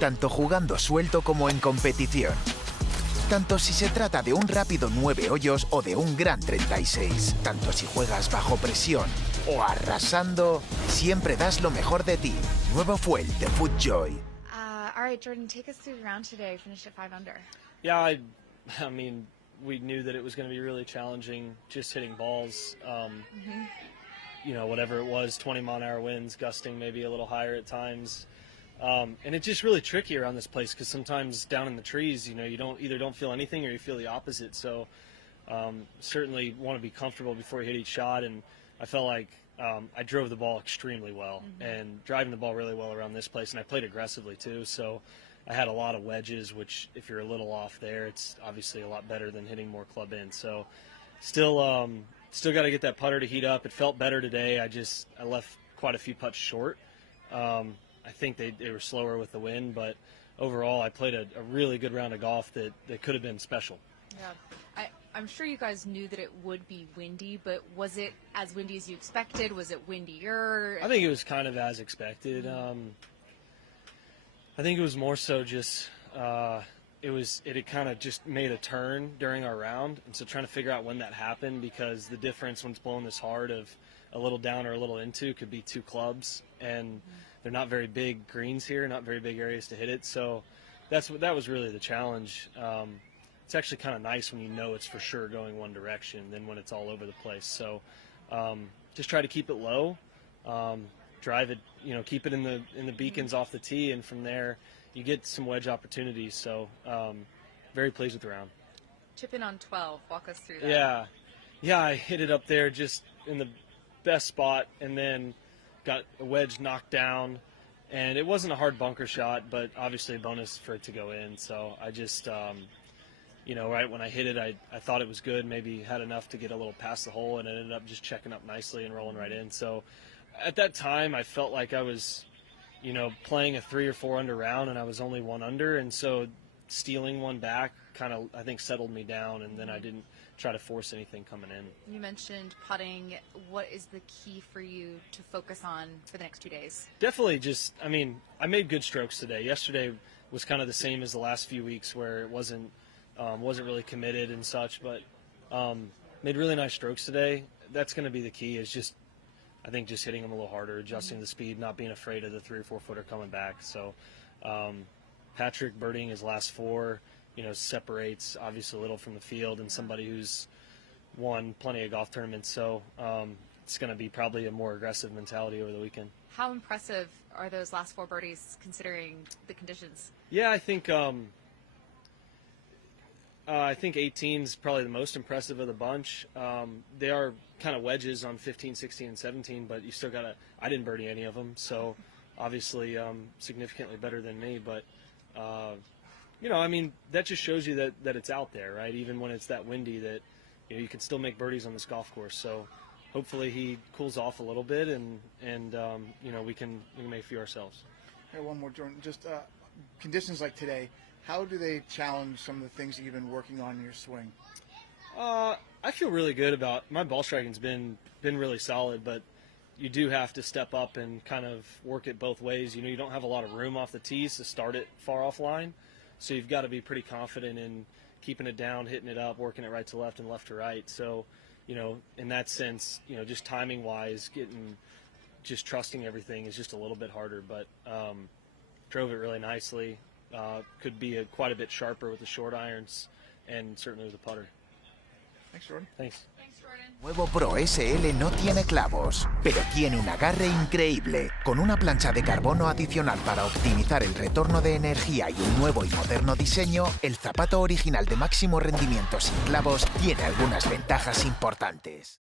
tanto jugando suelto como en competición. Tanto si se trata de un rápido 9 hoyos o de un gran 36, tanto si juegas bajo presión o arrasando, siempre das lo mejor de ti. Nuevo fuel de FootJoy. All right, Jordan, take us through the round today. Finished at 5 under. Yeah, I mean, we knew that it was going to be really challenging just hitting balls. You know, whatever it was, 20-mile-an-hour winds, gusting maybe a little higher at times. And it's just really tricky around this place because sometimes down in the trees, you know, you don't feel anything or you feel the opposite. So certainly want to be comfortable before you hit each shot. And I felt like I drove the ball extremely well and driving the ball really well around this place. And I played aggressively too. So I had a lot of wedges, which if you're a little off there, it's obviously a lot better than hitting more club in. So still got to get that putter to heat up. It felt better today. I left quite a few putts short. I think they were slower with the wind, but overall I played a really good round of golf that could have been special. Yeah, I'm sure you guys knew that it would be windy, but was it as windy as you expected? Was it windier? I think it was kind of as expected. I think it was more so just it had kind of just made a turn during our round, and so trying to figure out when that happened, because the difference when it's blowing this hard of a little down or a little into could be 2 clubs, and they're not very big greens here, not very big areas to hit it. So that was really the challenge. It's actually kind of nice when you know it's for sure going one direction than when it's all over the place. So just try to keep it low, drive it, you know, keep it in the beacons off the tee, and from there you get some wedge opportunities. So very pleased with the round. Chip in on 12. Walk us through that. Yeah, I hit it up there just in the best spot, and then got a wedge knocked down, and it wasn't a hard bunker shot, but obviously a bonus for it to go in. So I just you know, right when I hit it, I thought it was good, maybe had enough to get a little past the hole, and it ended up just checking up nicely and rolling right in. So at that time I felt like I was, you know, playing a 3 or 4 under round, and I was only 1 under, and so stealing one back kind of, I think, settled me down, and then I didn't try to force anything coming in. You mentioned putting. What is the key for you to focus on for the next 2 days? Definitely just, I mean, I made good strokes today. Yesterday was kind of the same as the last few weeks, where it wasn't really committed and such, but made really nice strokes today. That's going to be the key, is just, I think, just hitting them a little harder, adjusting the speed, not being afraid of the 3 or 4 footer coming back. So Patrick birdieing his last 4, you know, separates obviously a little from the field, and somebody who's won plenty of golf tournaments. So it's going to be probably a more aggressive mentality over the weekend. How impressive are those last 4 birdies considering the conditions? Yeah, I think 18 is probably the most impressive of the bunch. They are kind of wedges on 15, 16, and 17, but you still got to, I didn't birdie any of them, so obviously significantly better than me. But, you know, I mean, that just shows you that it's out there, right? Even when it's that windy, that, you know, you can still make birdies on this golf course. So hopefully he cools off a little bit, and you know, we can make a few ourselves. Hey, one more, Jordan. Just conditions like today, how do they challenge some of the things that you've been working on in your swing? I feel really good about my ball striking's been really solid, but you do have to step up and kind of work it both ways. You know, you don't have a lot of room off the tees to start it far offline, so you've got to be pretty confident in keeping it down, hitting it up, working it right to left and left to right. So, you know, in that sense, you know, just timing wise, just trusting everything is just a little bit harder, but drove it really nicely. Could be quite a bit sharper with the short irons, and certainly with the putter. Thanks, Jordan. Thanks. Nuevo Pro SL no tiene clavos, pero tiene un agarre increíble. Con una plancha de carbono adicional para optimizar el retorno de energía y un nuevo y moderno diseño, el zapato original de máximo rendimiento sin clavos tiene algunas ventajas importantes.